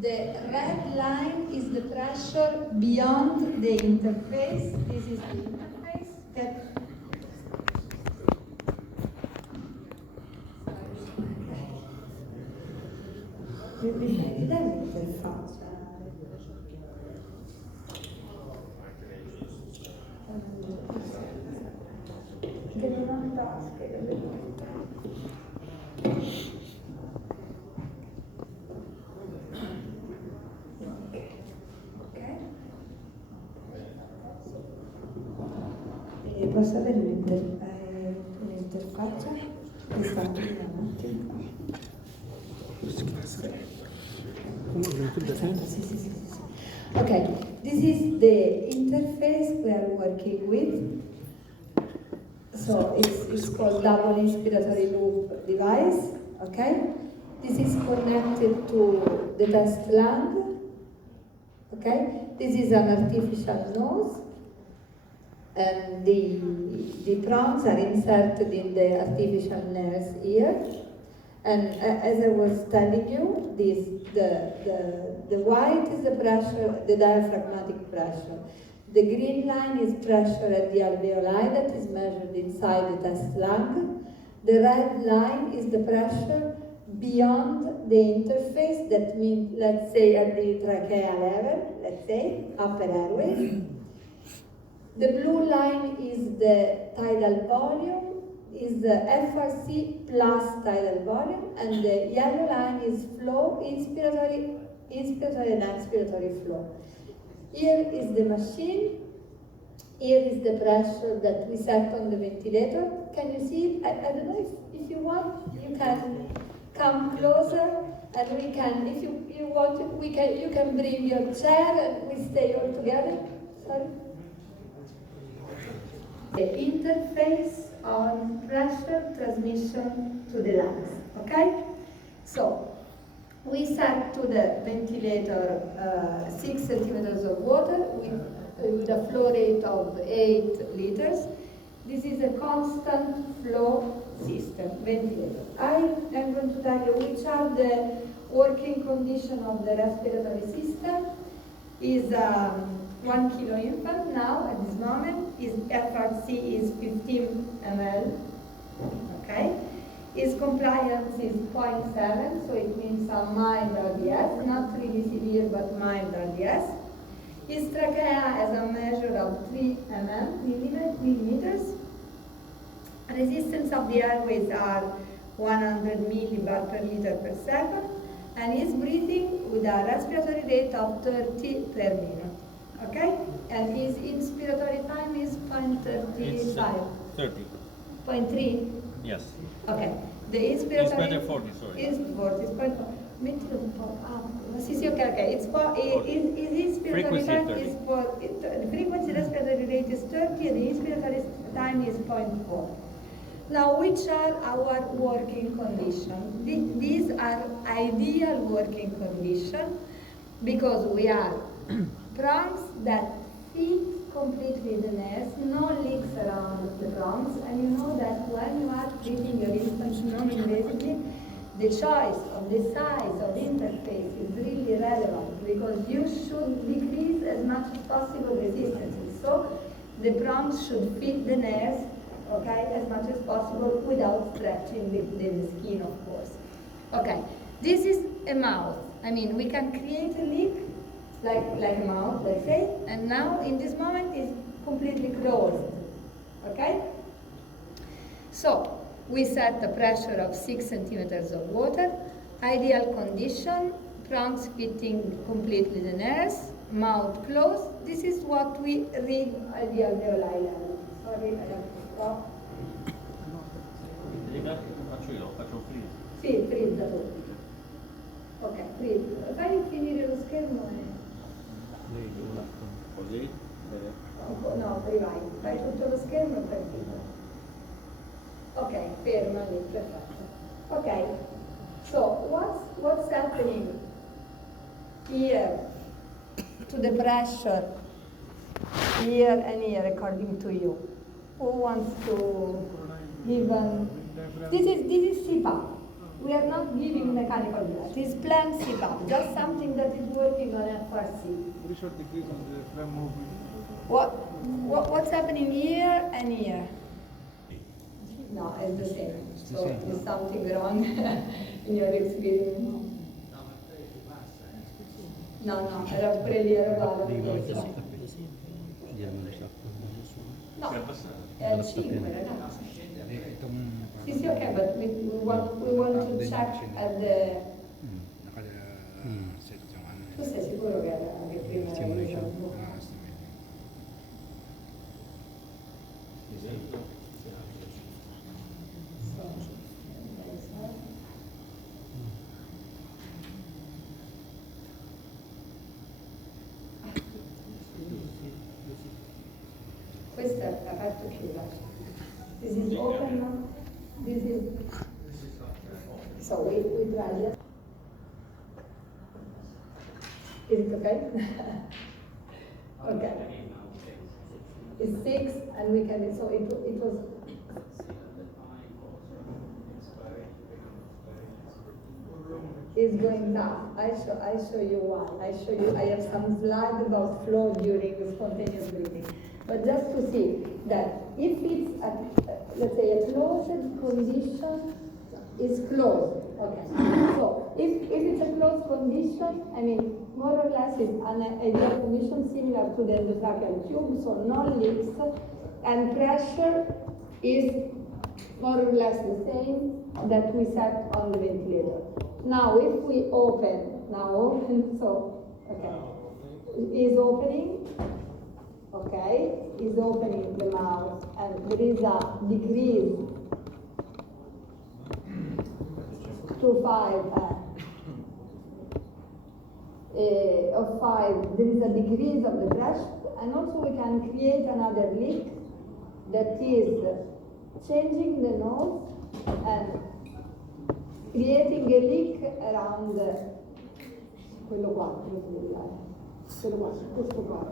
The red line is the pressure beyond the interface. This is the interface that posso avere un'interfaccia? Questa un attimo. Okay, this is the interface we are working with. So it's called double inspiratory loop device. Okay, this is connected to the test lung. Okay, this is an artificial nose. And the prongs are inserted in the artificial nerve's ear. And as I was telling you, the white is the pressure, the diaphragmatic pressure. The green line is pressure at the alveoli that is measured inside the test lung. The red line is the pressure beyond the interface, that means, let's say, at the trachea level, let's say, upper airways. The blue line is the tidal volume, is the FRC plus tidal volume, and the yellow line is flow, inspiratory and expiratory flow. Here is the machine, here is the pressure that we set on the ventilator. Can you see it? I don't know if you want, you can come closer, and we can, if you want, you can bring your chair and we stay all together. Sorry. The interface on pressure transmission to the lungs, okay? So, we set to the ventilator 6 centimeters of water with a flow rate of 8 liters. This is a constant flow system, ventilator. I am going to tell you which are the working conditions of the respiratory system. Is 1 kilo infant now at this moment. His FRC is 15 ml. Okay. His compliance is 0.7, so it means a mild RDS, not really severe but mild RDS. His trachea has a measure of 3 millimeters. Resistance of the airways are 100 millibar per liter per second, and he's breathing with a respiratory rate of 30 per minute. Okay? And his inspiratory time is 0.35. 30. 0.3? Yes. Ok, the inspiratory It's 40, sorry. is 40, it's 0.4. Mettilo un po'. Ah, sì, sì, ok. His inspiratory time is the frequency respiratory rate is 30 and the inspiratory time is 0.4. Now, which are our working conditions? These are ideal working conditions because we are prongs that fit completely the nerves, no leaks around the prongs, and you know that when you are treating your infant non-invasively, the choice of the size of the interface is really relevant because you should decrease as much as possible resistances. So the prongs should fit the nerves, okay, as much as possible without stretching the skin, of course. Okay, this is a mouth. I mean, we can create a leak like a mouth, let's say, and now in this moment it's completely closed. Okay? So we set a pressure of 6 centimeters of water, ideal condition, prongs fitting completely the nerves, mouth closed. This is what we read at the alveoli level. Sorry, I have to stop. Faccio io, faccio freeze. Sì, frizza tutto. Ok, frizza. Fai finire lo schermo e... Così? No, poi vai. Fai tutto lo schermo e poi frizza. Ok, ferma lì, perfetto. Ok, so what's happening here to the pressure here and here according to you? Who wants to give an... This is CPAP. We are not giving mechanical breath. It's planned CPAP, just something that is working on FRC. Very short decrease in the frame movement. What's happening here and here? No, it's the same. So there's something wrong in your experience. No, era pure lì, era uguale. No, è al 5, ragazzi. Sì, ok, but we want to check at the... Tu sei sicuro che prima era questo è aperto e chiuso. This is open now. This is... So we try it. Is it okay? Okay. It's 6 and we can, so it was... It's going down. I show you why. I have some slides about flow during the spontaneous breathing. But just to see that if it's, let's say, a closed condition, is closed. Okay. So if it's a closed condition, I mean, more or less it's an ideal condition similar to the endotracheal tube, so no leaks, and pressure is more or less the same that we set on the ventilator. Now, if we open, so, okay, is opening, okay, is opening the mouth, and there is a decrease to 5, of 5, there is a decrease of the pressure, and also we can create another leak that is changing the nose and creating a leak around quello qua, quello qua, questo qua.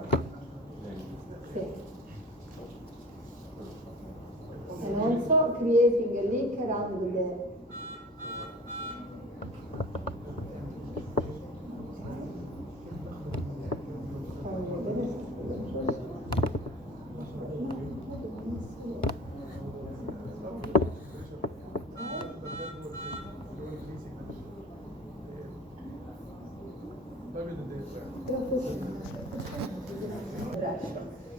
Sì. And also creating a leak around the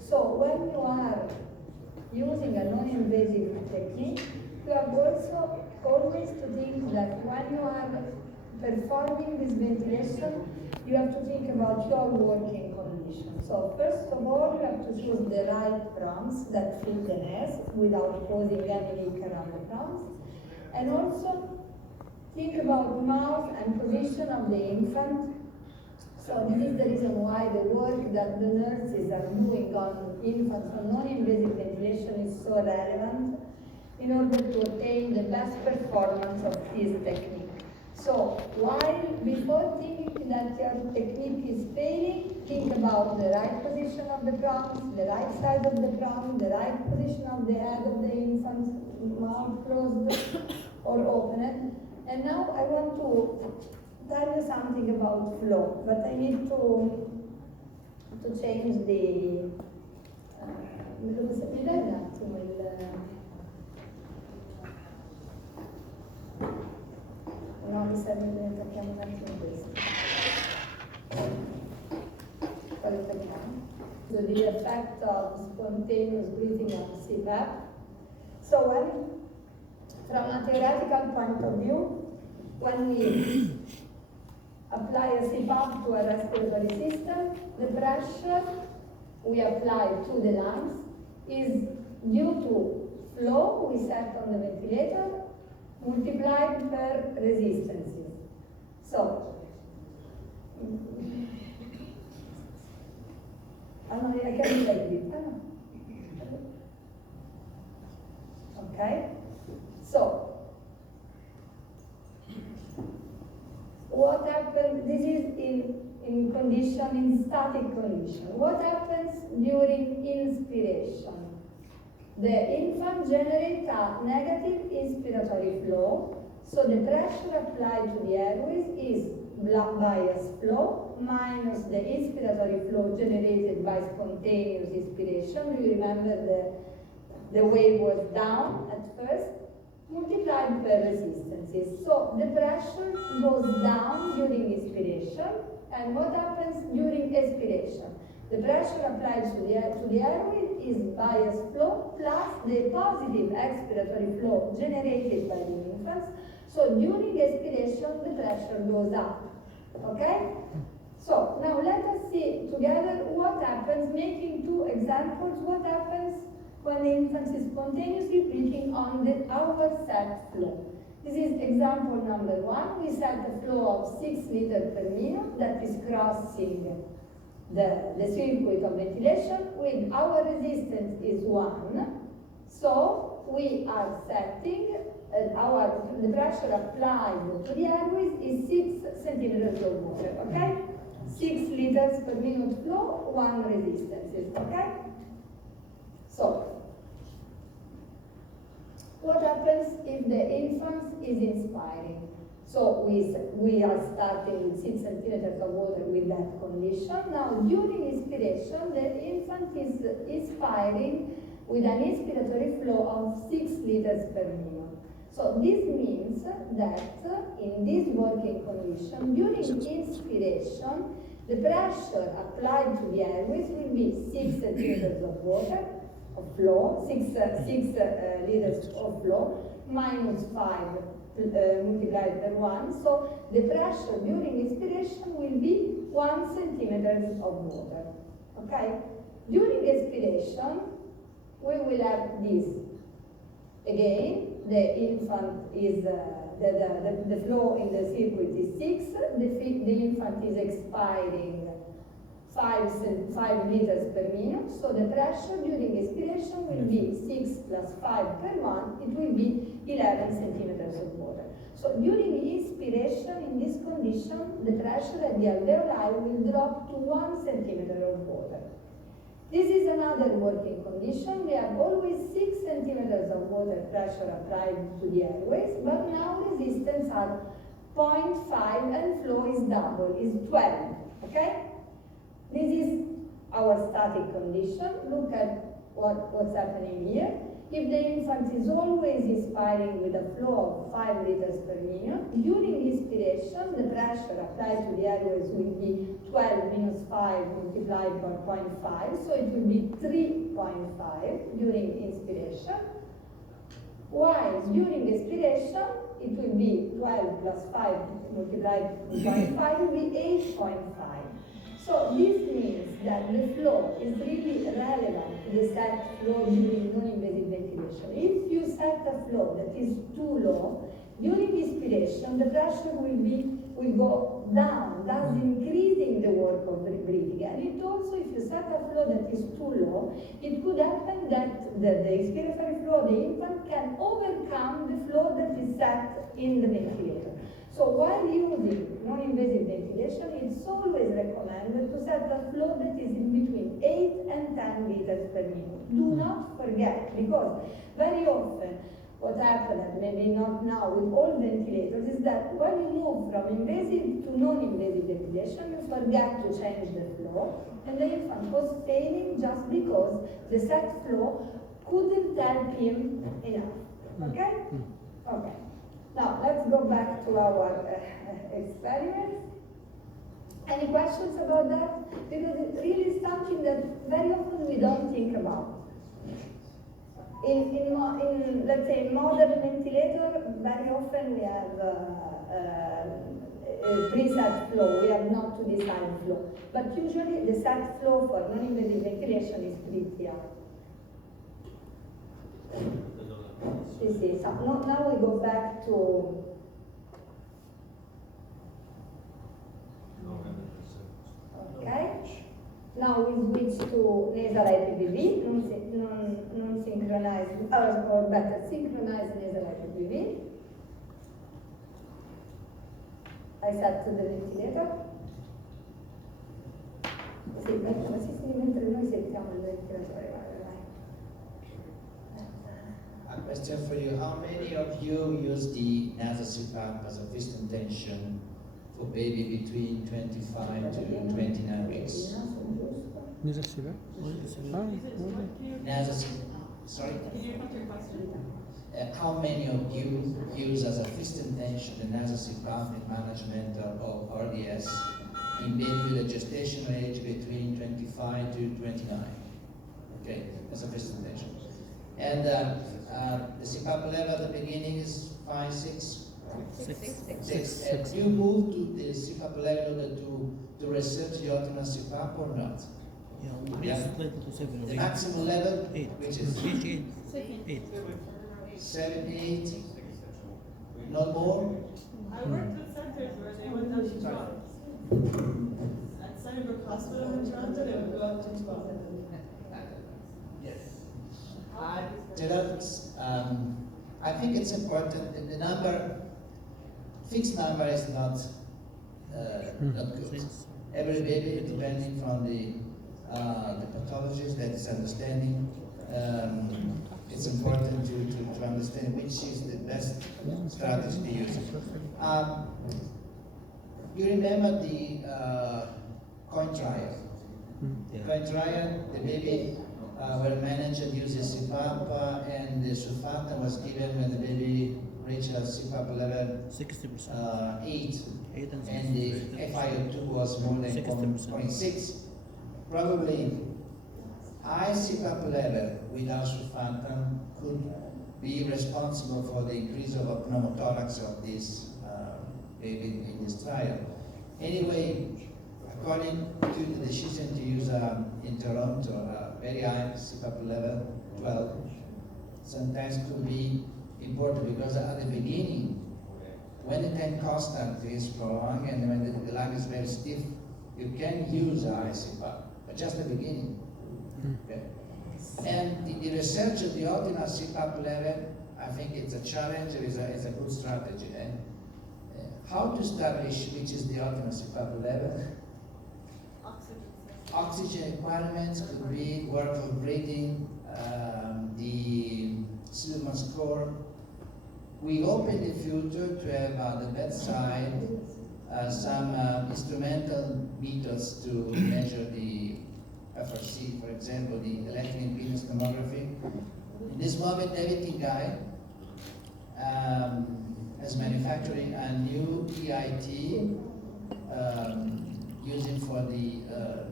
So when you are using a non-invasive technique, you have also always to think that when you are performing this ventilation, you have to think about your working condition. So first of all, you have to choose the right prongs that fill the nest without causing any leak around the prongs. And also think about mouth and position of the infant. So this is the reason why the work that the nurses are doing on infants on non-invasive ventilation is so relevant in order to attain the best performance of this technique. So before thinking that your technique is failing, think about the right position of the prongs, the right size of the prong, the right position of the head of the infant's mouth closed or open. And now I want to tell you something about flow, but I need to change the... mi dai un attimo il... No, mi serve che attacchiamo un attimo questo. Quale attacchiamo? So the effect of spontaneous breathing on CPAP. So from a theoretical point of view, when we apply a CPAP to a respiratory system, the pressure we apply to the lungs is due to flow we set on the ventilator multiplied per resistances. So, I can do like this. Okay? So, what happens, this is in static condition. What happens during inspiration? The infant generates a negative inspiratory flow, So the pressure applied to the airways is bias flow minus the inspiratory flow generated by spontaneous inspiration. Do you remember the wave was down at first, multiplied per resistances. So the pressure goes down during inspiration, and what happens during expiration? The pressure applied to the airway is bias flow plus the positive expiratory flow generated by the infants. So during expiration, the pressure goes up. Okay? So now let us see together what happens, making two examples, what happens when the infant is spontaneously breathing on our set flow. This is example number 1. We set a flow of 6 liters per minute that is crossing the circuit of ventilation with our resistance is 1. So we are setting the pressure applied to the airways is 6 centimeters of water, okay? 6 liters per minute flow, 1 resistance, okay? So, what happens if the infant is inspiring? So we are starting with 6 centimeters of water with that condition. Now, during inspiration, the infant is inspiring with an inspiratory flow of 6 liters per minute. So this means that in this working condition, during inspiration, the pressure applied to the airways will be 6 centimeters of water, of flow, 6 liters of flow, minus 5 multiplied by 1. So the pressure during inspiration will be 1 centimeter of water. Okay? During expiration, we will have this. Again, the infant is, the flow in the circuit is 6, the infant is expiring 5 liters per minute, so the pressure during expiration will be 6 plus 5 per 1, it will be 11 centimeters of water. So during inspiration, in this condition, the pressure at the alveoli will drop to 1 centimeter of water. This is another working condition. We have always 6 centimeters of water pressure applied to the airways, but now resistance are 0.5 and flow is double, is 12, okay? This is our static condition. Look at what's happening here. If the infant is always inspiring with a flow of 5 liters per minute, during inspiration, the pressure applied to the airways will be 12 minus 5 multiplied by 0.5, so it will be 3.5 during inspiration. While during expiration, it will be 12 plus 5 multiplied by 0.5 will be 8.5. So this means that the flow is really relevant to the set flow during non-invasive ventilation. If you set a flow that is too low, during inspiration the pressure will go down, thus increasing the work of breathing. And it also, if you set a flow that is too low, it could happen that the expiratory flow of the infant can overcome the flow that is set in the ventilator. So while using non-invasive ventilation, it's always recommended to set a flow that is in between 8 and 10 liters per minute. Do not forget, because very often what happens, maybe not now with all ventilators, is that when you move from invasive to non-invasive ventilation, you forget to change the flow, and the infant was failing just because the set flow couldn't help him enough. Okay? Okay. Now, let's go back to our experiment. Any questions about that? Because it's really something that very often we don't think about. In let's say, modern ventilator, very often we have a preset flow. We have not to design flow. But usually the set flow for non-invasive ventilation is pretty high. So now we go back to okay. Now we switch to nasal IPPV, non-synchronized, or better, synchronized nasal IPPV. I set to the ventilator. Sì, mentre noi settiamo il ventilatore. A question for you. How many of you use the nasal CPAP as a fixed intention for baby between 25 to 29 weeks. Nasal CPAP? Nasal sorry? Can you repeat your question? How many of you use as a fixed intention the nasal CPAP in management of RDS in baby with a gestational age between 25 to 29? Okay, as a fixed intention. And the CPAP level at the beginning is 5, 6? 6. And you move to the CPAP level to research the optimal CPAP or not? Yeah, to 7 The or 8. maximum level, 8. which is 8. 7, 8, no more? I worked with centers where they went down to 12. At Sunnybrook Hospital in Toronto, they would go up to 12. So that's, I think it's important that the number, fixed number is not good. Every baby, depending from the pathologist that is understanding, it's important to understand which is the best strategy to use. You remember the coin trial? Coin trial, the baby were managed using CPAP, and the sulfatam was given when the baby reached a CPAP level 60%. 8, 8 and the FiO2 was more than 0.6. Probably high CPAP level without sulfatam could be responsible for the increase of a pneumothorax of this baby in this trial. Anyway, according to the decision to use in Toronto, a very high CPAP level, 12, sometimes could be important because at the beginning, when the time constant is prolonged and when the lung is very stiff, you can use a high CPAP, but just the beginning. Okay. And the research of the optimal CPAP level, I think it's a challenge, it's a good strategy. How to establish which is the optimal CPAP level? Oxygen requirements could be work of breathing, the Silverman score. We hope in the future to have at the bedside some instrumental methods to measure the FRC, for example, the electric impedance tomography. In this moment, David Kingai is manufacturing a new EIT using for the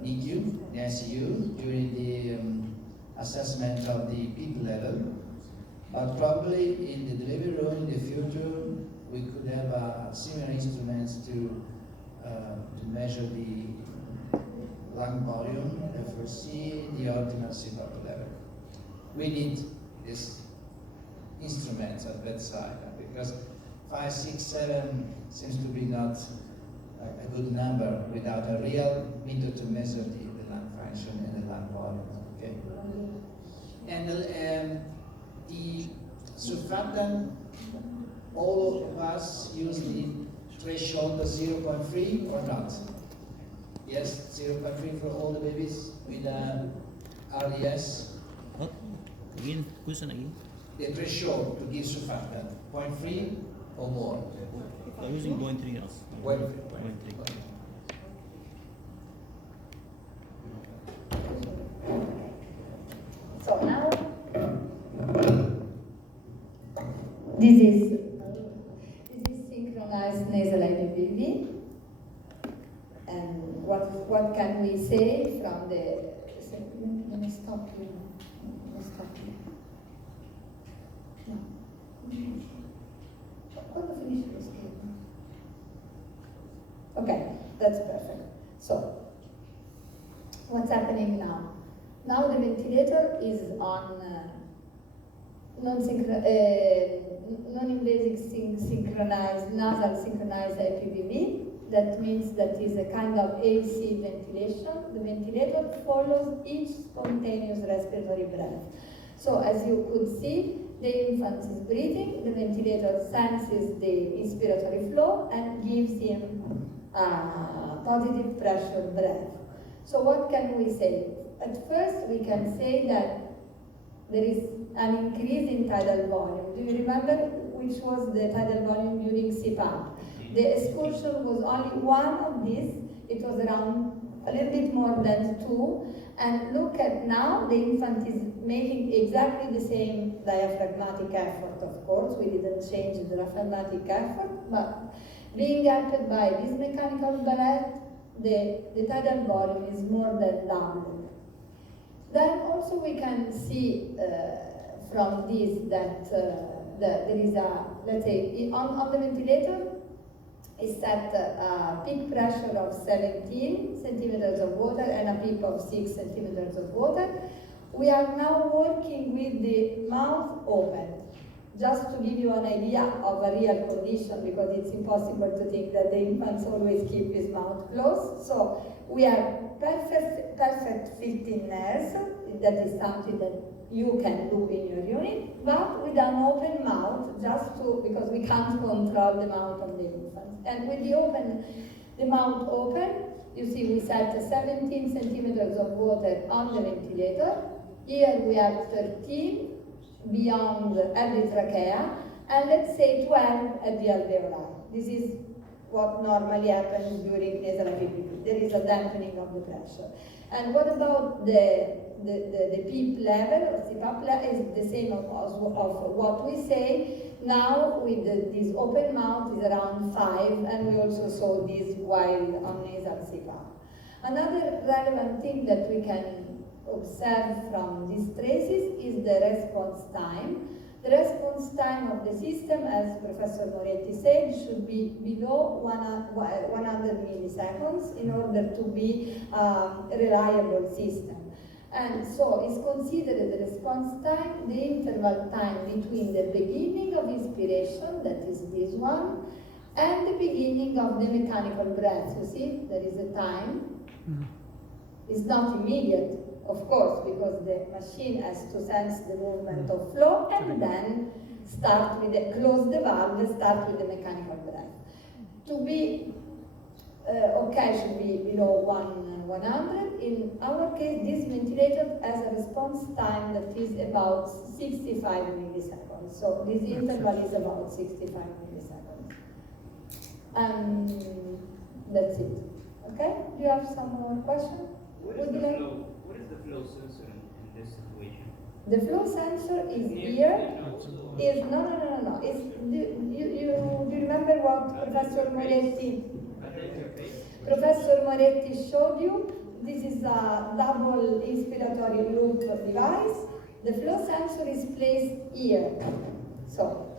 NICU, the ICU, during the assessment of the PEEP level. But probably in the delivery room in the future, we could have similar instruments to measure the lung volume, FRC, the optimal CPAP level. We need these instruments at bedside because 5, 6, 7 seems to be not a good number without a real method to measure the lung function and the lung volume. Okay. And the surfactant, all of us use the threshold of 0.3 or not? Yes, 0.3 for all the babies with RDS. What? Again, question again. The threshold to give surfactant, 0.3 or more. I'm using 0.3 also. 0.3. 0.3. So now, this is synchronized nasal IPPV. And what can we say from the? Let me stop you. Let me stop you. No. Quando finisce lo schermo? Okay, that's perfect. So, what's happening now? Now the ventilator is on non-invasive synchronized, nasal synchronized IPPV. That means that is a kind of AC ventilation. The ventilator follows each spontaneous respiratory breath. So as you could see, the infant is breathing, the ventilator senses the inspiratory flow and gives him a positive pressure breath. So what can we say? At first we can say that there is an increase in tidal volume. Do you remember which was the tidal volume during CPAP. The excursion was only one of these. It was around a little bit more than 2. And look at now, the infant is making exactly the same diaphragmatic effort, of course. We didn't change the diaphragmatic effort, but being helped by this mechanical ballet, the tidal volume is more than doubled. Then also we can see from this that there is a, let's say, on the ventilator, is set a peak pressure of 17 centimeters of water and a peak of 6 centimeters of water. We are now working with the mouth open, just to give you an idea of a real condition, because it's impossible to think that the infants always keep his mouth closed. So we have perfect fittingness, that is something that you can do in your unit, but with an open mouth, because we can't control the mouth of the infant. And with the mouth open, you see we set 17 centimeters of water on the ventilator. Here we have 13 beyond at the trachea, and let's say 12 at the alveoli. This is what normally happens during nasal PPP. There is a dampening of the pressure. And what about the PEEP level, or CPAP level, is the same of what we say. Now with this open mouth is around 5, and we also saw this while on nasal CPAP. Another relevant thing that we can observe from these traces is the response time. The response time of the system, as Professor Moretti said, should be below 100 milliseconds in order to be a reliable system. And so it's considered the response time, the interval time between the beginning of inspiration, that is this one, and the beginning of the mechanical breath. You see, there is a time. It's not immediate, of course, because the machine has to sense the movement of flow and then close the valve, start with the mechanical breath. To be okay, should be below 100. In our case, this ventilator has a response time that is about 65 milliseconds. So this interval is about 65 milliseconds. And that's it. Okay? Do you have some more questions? What is the flow sensor in this situation? The flow sensor is here. Is no. It's, do you remember what Professor Moretti showed you? This is a double inspiratory loop device. The flow sensor is placed here. So,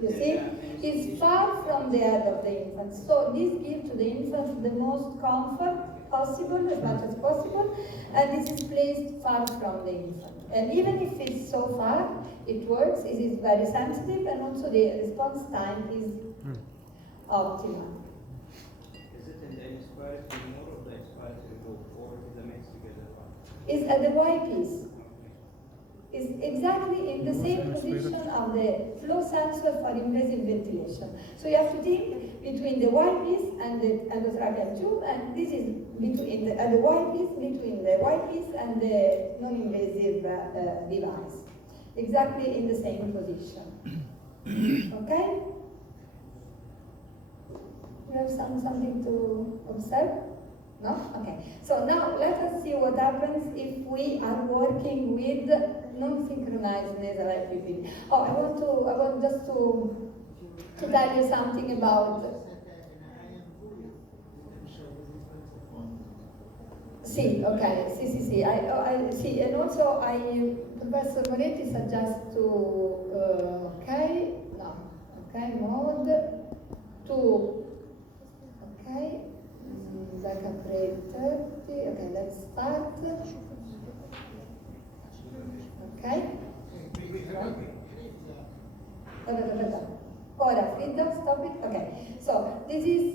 you see, it's far from the head of the infant. So this gives to the infant the most comfort possible, as much as possible, and this is placed far from the infant. And even if it's so far, it works, it is very sensitive, and also the response time is optimal. Is it in the inspiratory mode or the inspiratory loop, or is it mixed together? It's at the Y piece. Is exactly in the same position of the flow sensor for invasive ventilation. So you have to think between the Y piece and the endotracheal tube, and this is between the Y piece, between the Y piece and the non-invasive device. Exactly in the same position. Okay? You have something to observe? No? Okay. So now let us see what happens if we are working with non-synchronized nasal IPPD. Oh, I want just to tell you something about. See, okay, see. I see, and also Professor Moretti suggests to mode to backup rate 30. Okay, let's start. Okay. Ora, freedom, stop it. Okay. So this is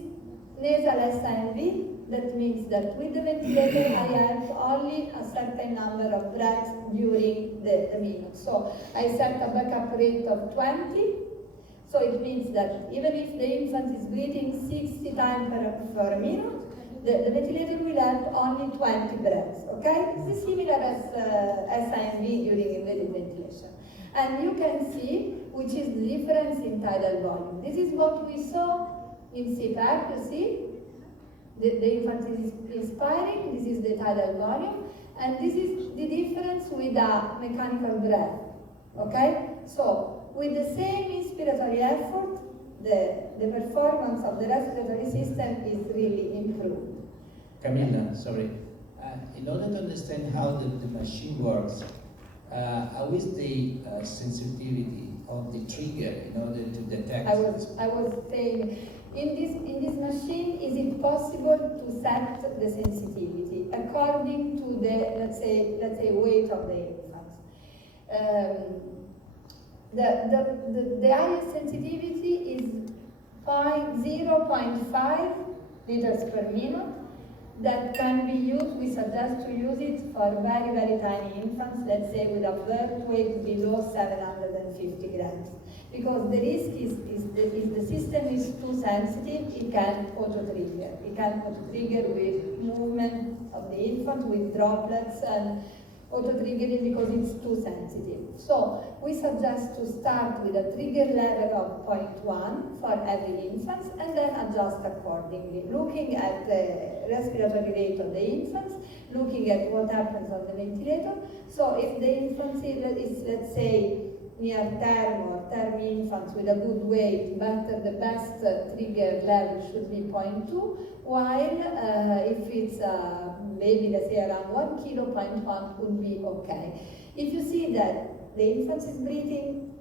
nasal SINV. That means that with the ventilator I have only a certain number of breaths during the minute. So I set a backup rate of 20. So it means that even if the infant is breathing 60 times per minute, the ventilator will have only 20 breaths, okay? This is similar as SINV during invasive ventilation. And you can see which is the difference in tidal volume. This is what we saw in CPAP, you see? The infant is inspiring, this is the tidal volume, and this is the difference with a mechanical breath, okay? So, with the same inspiratory effort, the performance of the respiratory system is really improved. Camilla, sorry. In order to understand how the machine works, how is the sensitivity of the trigger in order to detect? I was saying, in this machine, is it possible to set the sensitivity according to the let's say weight of the infant? The highest sensitivity is 0.5 liters per minute. That can be used, we suggest to use it for very, very tiny infants, let's say with a birth weight below 750 grams. Because the risk is if the system is too sensitive, it can auto-trigger. It can auto-trigger with movement of the infant, with droplets, and auto-triggering because it's too sensitive. So we suggest to start with a trigger level of 0.1 for every infant and then adjust accordingly, looking at the respiratory rate of the infants, looking at what happens on the ventilator. So if the infancy is, let's say, near term or term infants with a good weight, the best trigger level should be 0.2, while if it's a baby, let's say around 1 kilo, 0.1 would be okay. If you see that the infant is breathing,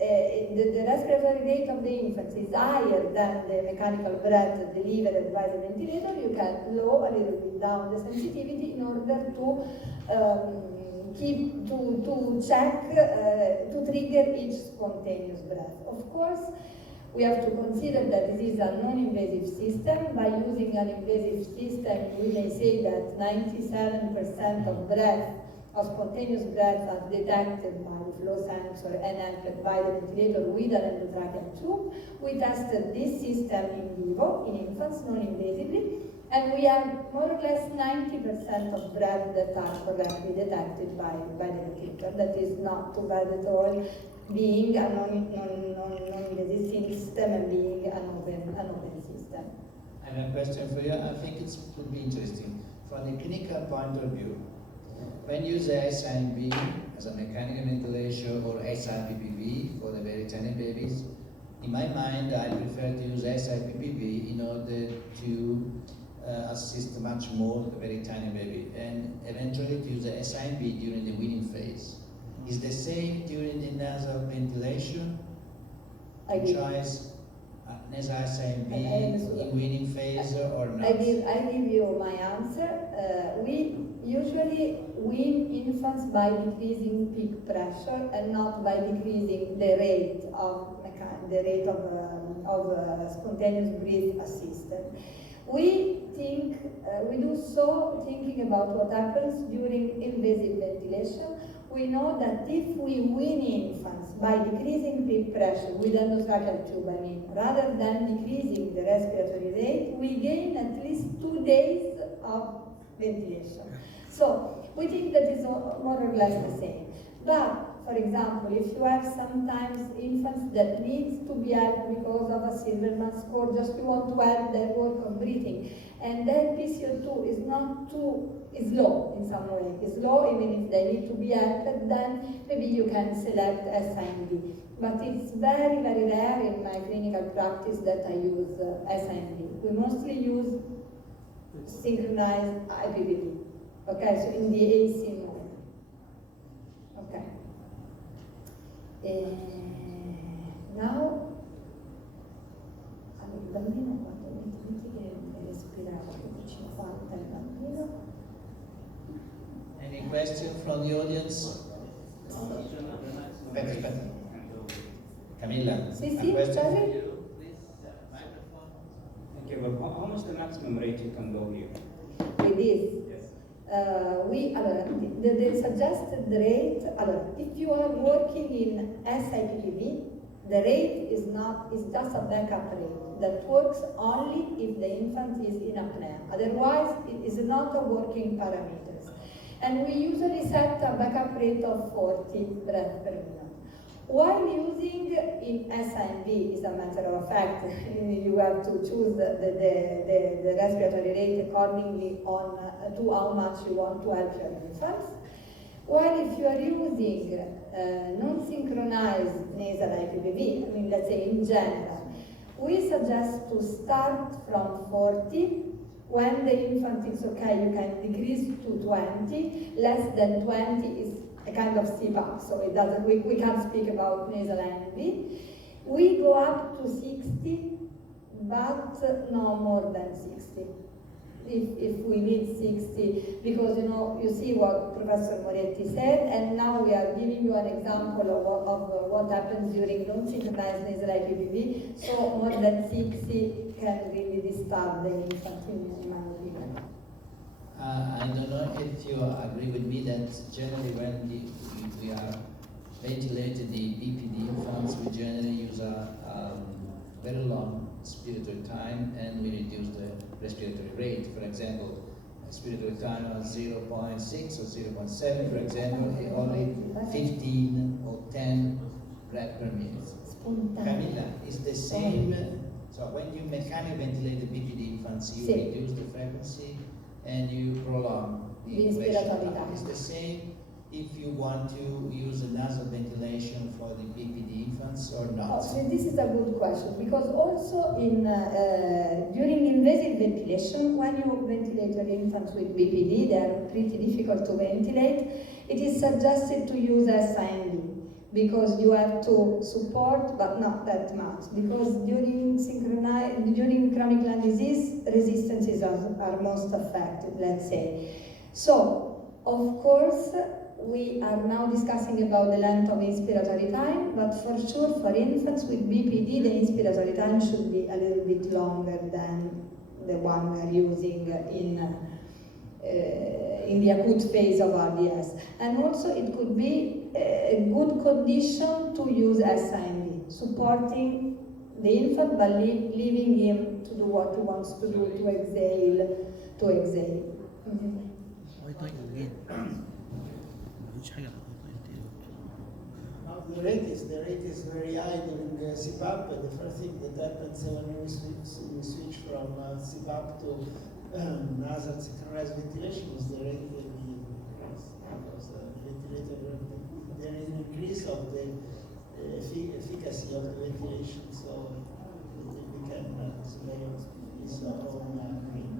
the respiratory rate of the infant is higher than the mechanical breath delivered by the ventilator, you can lower a little bit down the sensitivity in order to to trigger each spontaneous breath. Of course, we have to consider that this is a non-invasive system. By using an invasive system, we may say that 97% of breath, of spontaneous breath, are detected by the flow sensor and helped by the ventilator with an endotracheal tube. We tested this system in vivo, in infants, non-invasively, and we have more or less 90% of breath that are correctly detected by the ventilator. That is not too bad at all, being a non-invasive system and being an open system. I have a question for you. I think it would be interesting. From the clinical point of view, when you use SIMV as a mechanical ventilation or SIPPV for the very tiny babies, in my mind I prefer to use SIPPV in order to assist much more the very tiny baby, and eventually to use the SIMV during the weaning phase. Is the same during the nasal ventilation? Tries nasal SIMV in weaning phase or not? I give you my answer. We usually wean infants by decreasing peak pressure and not by decreasing the rate of spontaneous breath assisted. We do so thinking about what happens during invasive ventilation. We know that if we wean infants by decreasing peak pressure with endotracheal tube, rather than decreasing the respiratory rate, we gain at least 2 days of ventilation. So we think that is more or less the same. But for example, if you have sometimes infants that needs to be helped because of a Silverman score, just you want to help their work of breathing, and then PCO2 is low in some way, is low even if they need to be helped, then maybe you can select SIMV. But it's very, very rare in my clinical practice that I use SIMV. We mostly use synchronized IPPV. Okay, so in the AC mode. Okay. Now, il bambino quando metti che deve respirare, ci fatta il bambino. Any question from the audience? Aspetta. Camilla, Sì, a sì, question? sorry. Thank you. But how much the maximum rate you can go here? With this. Yes. The suggested rate, if you are working in SIPPV, the rate is just a backup rate that works only if the infant is in apnea. Otherwise, it is not a working parameters. And we usually set a backup rate of 40 breaths per minute. While using in SIMV is a matter of fact, you have to choose the respiratory rate accordingly on to how much you want to help your infants. While if you are using non-synchronized nasal IPPV, I mean, let's say in general, we suggest to start from 40. When the infant is okay, you can decrease to 20. Less than 20 is a kind of CPAP, so it doesn't. We can't speak about nasal INV. We go up to 60, but no more than 60. If we need 60, because you see what Professor Moretti said, and now we are giving you an example of what happens during non-synchronized nasal IPPV. So more than 60 can really disturb the infant, in my opinion. I don't know if you agree with me that generally when we are ventilating the BPD infants, we generally use a very long respiratory time and we reduce the respiratory rate. For example, respiratory time of 0.6 or 0.7, for example, only 15 or 10 breaths per minute. Camilla, is the same. So when you mechanically ventilate the BPD infants, you reduce the frequency and you prolong the incubation time. It's the same if you want to use a nasal ventilation for the BPD infants or not? So this is a good question, because also in during invasive ventilation, when you ventilate your infants with BPD, they are pretty difficult to ventilate. It is suggested to use SINV, because you have to support, but not that much, because during chronic lung disease, resistances are most affected, let's say. So, of course, we are now discussing about the length of inspiratory time, but for sure for infants with BPD, the inspiratory time should be a little bit longer than the one we are using in the acute phase of RDS. And also it could be a good condition to use SINV, supporting the infant but leaving him to do what he wants to do, to exhale. The rate is very high during CPAP. The first thing that happens when we switch from CPAP to nasal synchronized ventilation is the rate will be increased, because there is an increase of the efficacy of the ventilation, so we can survey his own rate.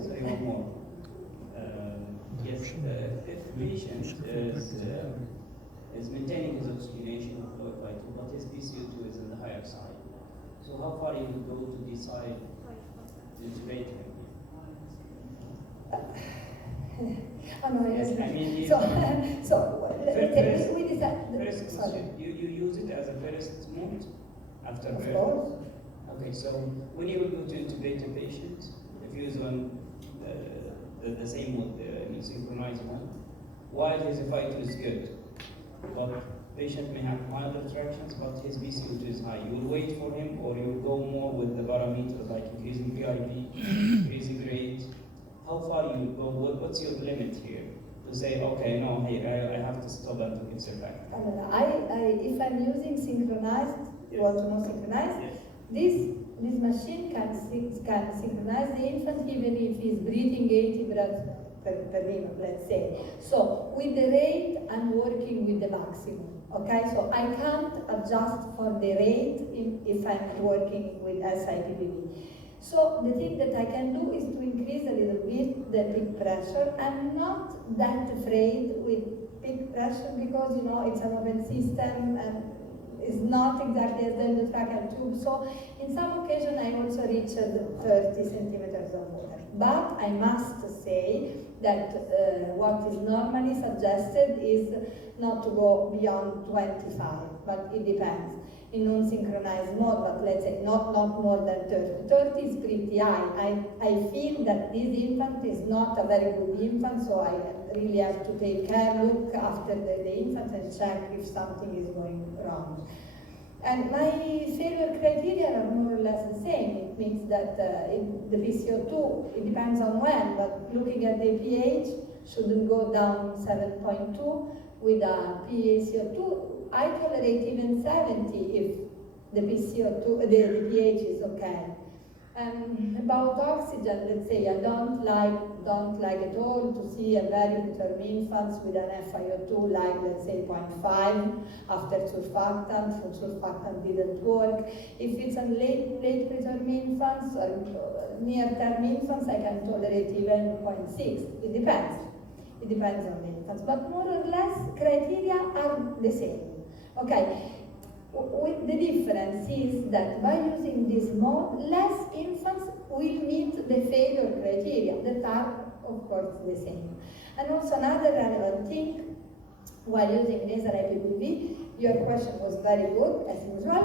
Say one more. Yes, if patient is maintaining his oxygenation of fluid by 2, but his PCO2 is in the higher side. So how far you would go to decide to intubate him? Yes, I mean, we decide. You use it as a first move after Of birth? course. Okay, so when you will go to intubate a patient, if you use the same with the synchronized one, while his FiO2 is good, but patient may have mild retractions, but his PCO2 is high. You will wait for him, or you will go more with the parameters like increasing PIP, increasing rate. How far you will go? What's your limit here? To say, okay, no, hey, I have to stop and to give surfactant. If I'm using synchronized, you want to know synchronized? Yes. This machine can synchronize the infant even if he's breathing 80 breaths per minute, let's say. So with the rate, I'm working with the maximum. Okay, so I can't adjust for the rate if I'm working with SIPPV. So the thing that I can do is to increase a little bit the peak pressure. I'm not that afraid with peak pressure because it's an open system and it's not exactly as the endotracheal tube. So in some occasion I also reach 30 centimeters of water. But I must say that what is normally suggested is not to go beyond 25, but it depends. In non-synchronized mode, but let's say not more than 30. 30 is pretty high. I feel that this infant is not a very good infant, so I really have to take care, look after the infant and check if something is going wrong. And my failure criteria are more or less the same. It means that the PCO2, it depends on when, but looking at the pH, shouldn't go down 7.2. With a PaCO2, I tolerate even 70 if the PCO2, the pH is okay. About oxygen, let's say I don't like at all to see a very preterm infants with an FiO2 like, let's say, 0.5 after surfactant. Surfactant didn't work. If it's a late preterm infants or near-term infants, I can tolerate even 0.6. It depends. It depends on the infants, but more or less criteria are the same. Okay. The difference is that by using this mode, less infants will meet the failure criteria that are, of course, the same. And also another relevant thing, while using nasal IPPV, your question was very good, as usual,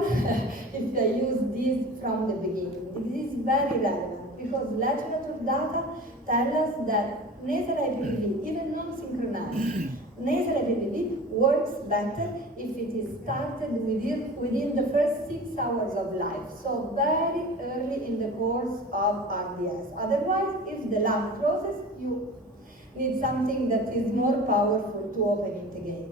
if I use this from the beginning. This is very relevant, because literature data tell us that nasal IPPV, even non-synchronized, nasal IPPV works better if it is started within the first 6 hours of life, so very early in the course of RDS. Otherwise, if the lung closes, you need something that is more powerful to open it again.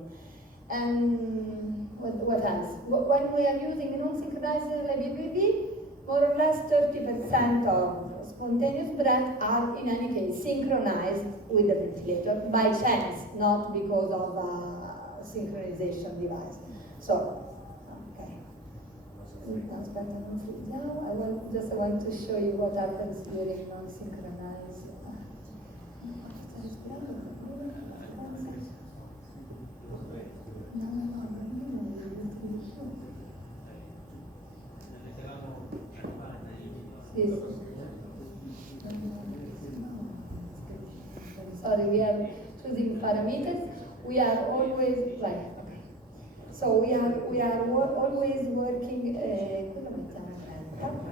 And what else? When we are using non-synchronized IPPV, more or less 30% of spontaneous breath are in any case synchronized with the ventilator by chance, not because of a synchronization device. So, okay. Now I just want to show you what happens during non-synchronized. Sorry, we are choosing parameters. We are always like, okay. So we are always working. 30,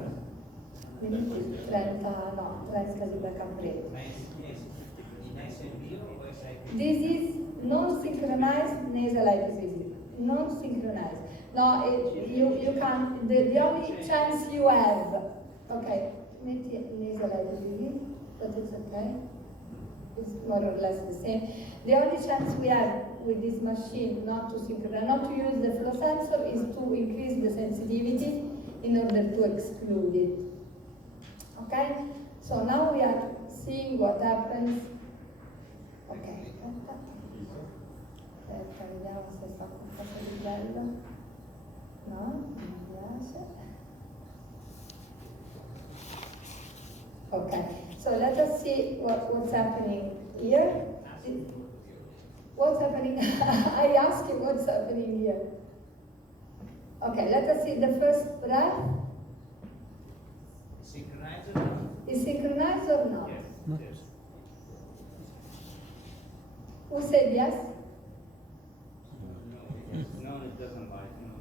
This is non-synchronized nasal IPPV. Non-synchronized. No, you can't. The only chance you have. Okay, maybe nasal IPPV, but it's okay. It's more or less the same. The only chance we have with this machine not to synchronize, not to use the flow sensor, is to increase the sensitivity in order to exclude it. Okay? So now we are seeing what happens. Ok, aspetta, vediamo se fa qualcosa di bello. No, non mi piace. Okay, so let us see what's happening here. What's happening? I ask you what's happening here. Okay, let us see the first breath. Synchronized or not? Is synchronized or not? No. Yes. Who said yes? No, it doesn't bite. No,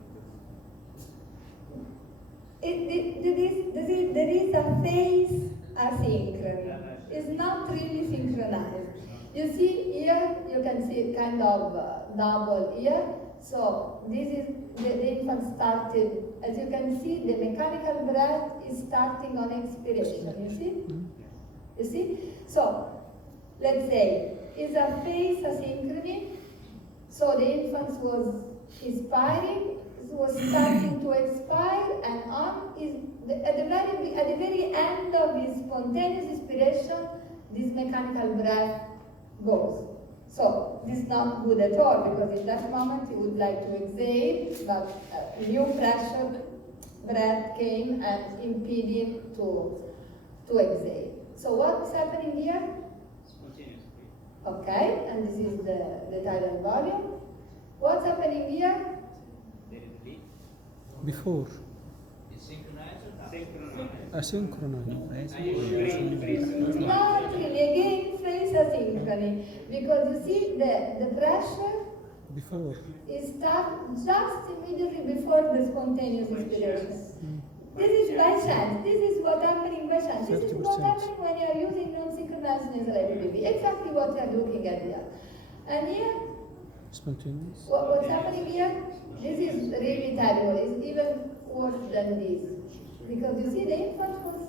There is a phase asynchrony. It's not really synchronized. You see here, you can see kind of double here. So this is the infant started. As you can see, the mechanical breath is starting on expiration. You see? You see? So let's say it's a phase asynchrony. So the infant was expiring, was starting to expire, and at the very end of his spontaneous expiration, this mechanical breath goes. So this is not good at all, because in that moment you would like to exhale, but new pressure breath came and impeded to exhale. So what's happening here? spontaneous. Okay, and this is the tidal volume. What's happening here? There is leak. Before, Is synchronized or not? asynchronous. Not really, again, phase asynchrony, because you see the pressure Before. is start just immediately before the spontaneous expiration. This is by chance. This is what happening by chance. This is what 30%. happening when you are using non-synchronized nasal IPPV. Exactly what you are looking at here. And here, Spontaneous. What's happening here? This is really terrible. It's even worse than this. Because you see, the infant was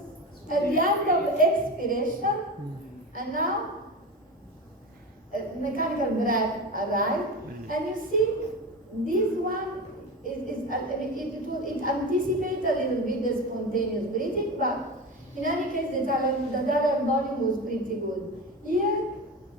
at the end of expiration, and now mechanical breath arrived, and you see this one it anticipates a little bit the spontaneous breathing, but in any case the diaphragm volume was pretty good.